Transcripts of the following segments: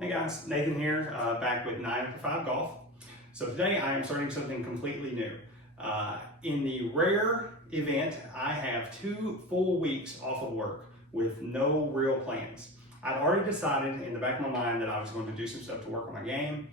Hey guys, Nathan here, back with 9 to 5 Golf. So today I am starting something completely new. In the rare event I have 2 full weeks off of work with no real plans. I've already decided in the back of my mind that I was going to do some stuff to work on my game.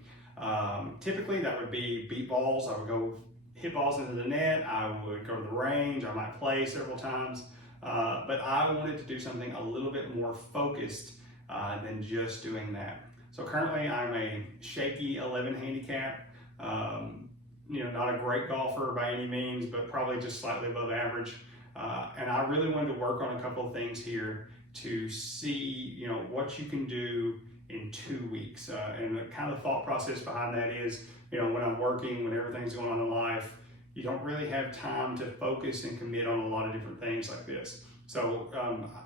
Typically that would be beat balls. I would go hit balls into the net. I would go to the range. I might play several times. But I wanted to do something a little bit more focused than just doing that. So currently I'm a shaky 11 handicap, not a great golfer by any means, but probably just slightly above average. And I really wanted to work on a couple of things here to see, what you can do in 2 weeks. And the kind of thought process behind that is, when I'm working, when everything's going on in life, you don't really have time to focus and commit on a lot of different things like this. So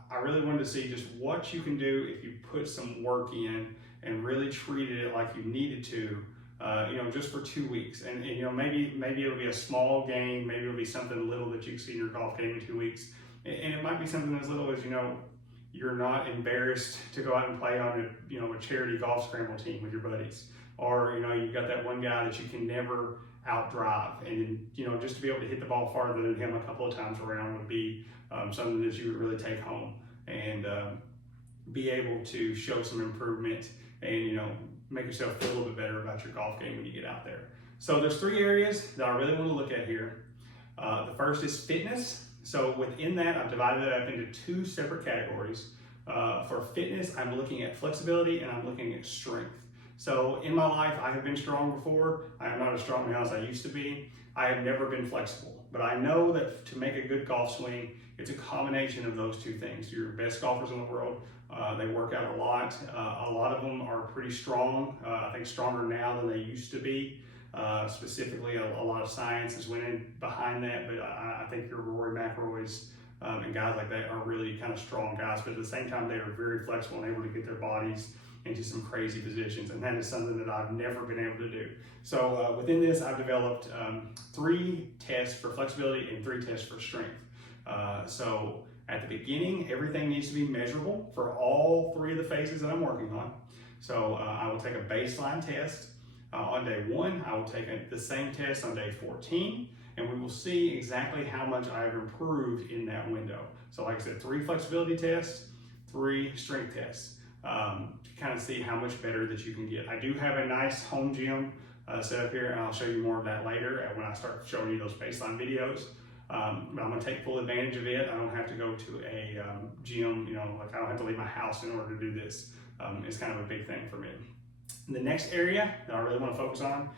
I really wanted to see just what you can do if you put some work in and really treated it like you needed to, just for 2 weeks. And maybe it'll be a small game, maybe it'll be something little that you can see in your golf game in 2 weeks. And it might be something as little as, you're not embarrassed to go out and play on a charity golf scramble team with your buddies. Or, you've got that one guy that you can never outdrive. And, just to be able to hit the ball farther than him a couple of times around would be something that you would really take home and be able to show some improvement and, make yourself feel a little bit better about your golf game when you get out there. So there's 3 areas that I really want to look at here. The first is fitness. So within that, I've divided it up into 2 separate categories. For fitness, I'm looking at flexibility and I'm looking at strength. So in my life, I have been strong before. I am not as strong now as I used to be. I have never been flexible, but I know that to make a good golf swing, it's a combination of those 2 things. Your best golfers in the world, they work out a lot. A lot of them are pretty strong. I think stronger now than they used to be. Specifically, a lot of science is winning behind that, but I think your Rory McIlroys and guys like that are really kind of strong guys, but at the same time, they are very flexible and able to get their bodies into some crazy positions, and that is something that I've never been able to do. So within this, I've developed 3 tests for flexibility and 3 tests for strength. So at the beginning, everything needs to be measurable for all 3 of the phases that I'm working on. So I will take a baseline test on day 1. I will take the same test on day 14, and we will see exactly how much I have improved in that window. So like I said, 3 flexibility tests, 3 strength tests. To kind of see how much better that you can get. I do have a nice home gym set up here, and I'll show you more of that later when I start showing you those baseline videos. But I'm going to take full advantage of it. I don't have to go to a gym, I don't have to leave my house in order to do this. It's kind of a big thing for me. The next area that I really want to focus on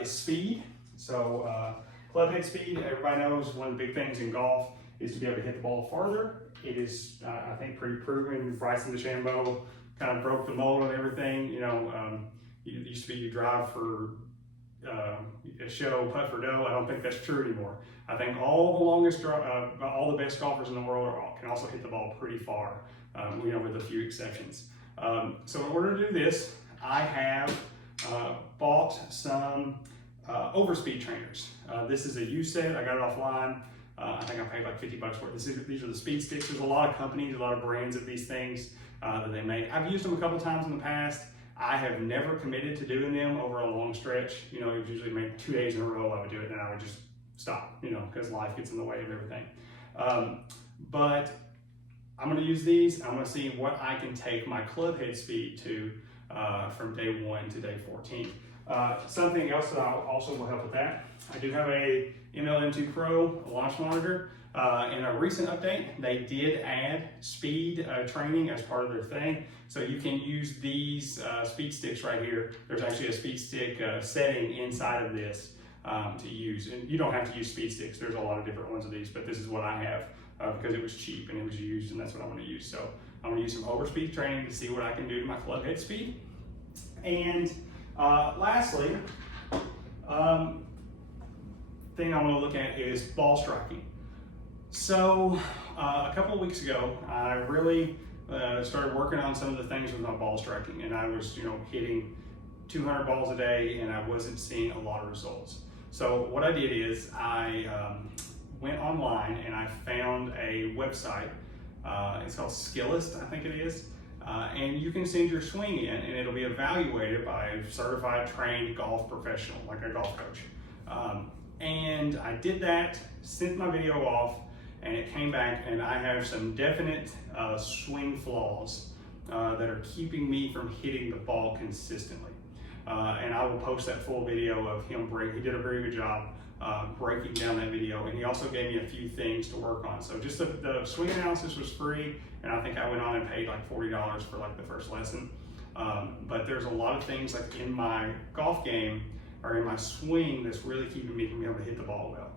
is speed. So clubhead speed, everybody knows one of the big things in golf is to be able to hit the ball farther. It is, I think, pretty proven. Bryson DeChambeau kind of broke the mold and everything. It used to be you drive for a show, putt for dough. I don't think that's true anymore. I think all the best golfers in the world can also hit the ball pretty far, with a few exceptions. So in order to do this, I have bought some overspeed trainers. This is a U set. I got it offline. I think I paid like $50 for it. These are the speed sticks. There's a lot of companies, a lot of brands of these things that they make. I've used them a couple times in the past. I have never committed to doing them over a long stretch. It was usually maybe 2 days in a row I would do it, and then I would just stop, because life gets in the way of everything. But I'm going to use these. I'm going to see what I can take my clubhead speed to from day 1 to day 14. Something else that also will help with that, I do have a MLM2 Pro launch monitor. In a recent update, they did add speed training as part of their thing. So you can use these speed sticks right here. There's actually a speed stick setting inside of this to use. And you don't have to use speed sticks. There's a lot of different ones of these, but this is what I have because it was cheap and it was used, and that's what I'm going to use. So I'm going to use some overspeed training to see what I can do to my clubhead speed. And lastly, thing I want to look at is ball striking. So a couple of weeks ago, I really started working on some of the things with my ball striking, and I was, hitting 200 balls a day, and I wasn't seeing a lot of results. So what I did is I went online and I found a website. It's called Skillist, I think it is. and you can send your swing in and it'll be evaluated by a certified trained golf professional, like a golf coach. And I did that, sent my video off, and it came back, and I have some definite swing flaws that are keeping me from hitting the ball consistently. And I will post that full video of him he did a very good job breaking down that video, and he also gave me a few things to work on. So just the swing analysis was free, and I think I went on and paid like $40 for like the first lesson. But there's a lot of things like in my golf game or in my swing that's really keeping me from being able to hit the ball well.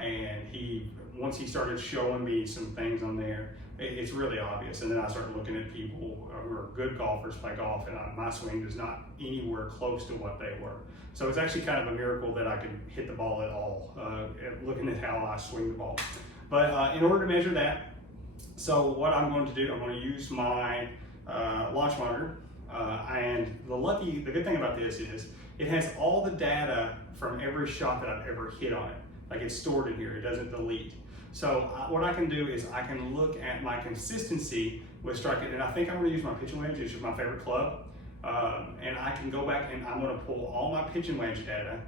And once he started showing me some things on there, it's really obvious. And then I started looking at people who are good golfers play golf, and my swing is not anywhere close to what they were. So it's actually kind of a miracle that I could hit the ball at all, looking at how I swing the ball. But in order to measure that, so what I'm going to do, I'm going to use my launch monitor. And the good thing about this is it has all the data from every shot that I've ever hit on it. Like, it's stored in here, it doesn't delete. So what I can do is I can look at my consistency with striking, and I think I'm going to use my pitching wedge, which is my favorite club, and I can go back and I'm going to pull all my pitching wedge data,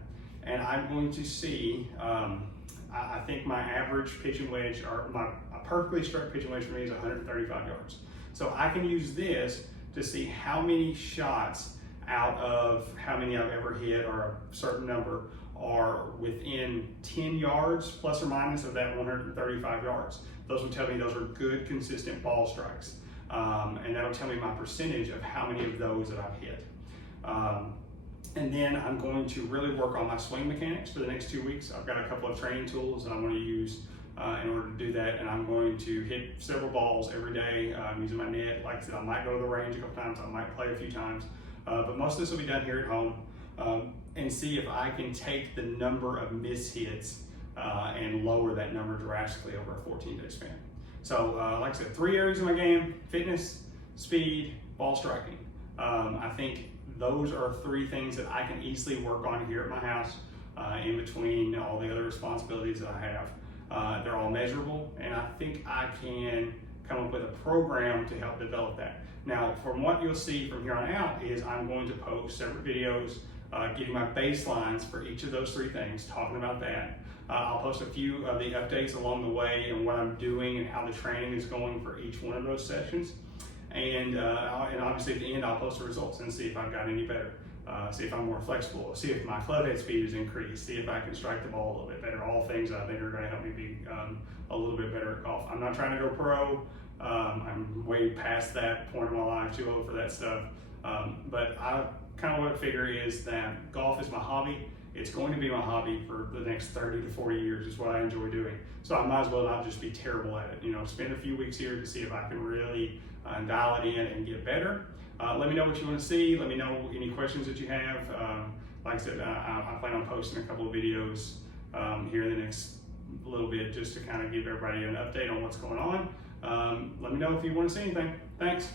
and I'm going to see, I think my average pitching wedge, or a perfectly struck pitching wedge for me is 135 yards. So I can use this to see how many shots out of how many I've ever hit, or a certain number, are within 10 yards plus or minus of that 135 yards. Those will tell me those are good, consistent ball strikes. And that'll tell me my percentage of how many of those that I've hit. And then I'm going to really work on my swing mechanics for the next 2 weeks. I've got a couple of training tools that I'm going to use in order to do that. And I'm going to hit several balls every day using my net. Like I said, I might go to the range a couple times, I might play a few times. But most of this will be done here at home. And see if I can take the number of mishits and lower that number drastically over a 14-day span. So like I said, 3 areas of my game: fitness, speed, ball striking. I think those are 3 things that I can easily work on here at my house in between all the other responsibilities that I have. They're all measurable, and I think I can come up with a program to help develop that. Now, from what you'll see from here on out is I'm going to post separate videos getting my baselines for each of those 3 things, talking about that. I'll post a few of the updates along the way and what I'm doing and how the training is going for each one of those sessions. And obviously at the end, I'll post the results and see if I've got any better. See if I'm more flexible, see if my clubhead speed is increased, see if I can strike the ball a little bit better. All things I think are going to help me be a little bit better at golf. I'm not trying to go pro. I'm way past that point in my life, too old for that stuff. But I kind of what I figure is that golf is my hobby. It's going to be my hobby for the next 30 to 40 years is what I enjoy doing. So I might as well not just be terrible at it. You know, spend a few weeks here to see if I can really dial it in and get better. Let me know what you want to see. Let me know any questions that you have. Like I said, I plan on posting a couple of videos here in the next little bit just to kind of give everybody an update on what's going on. Let me know if you want to see anything. Thanks.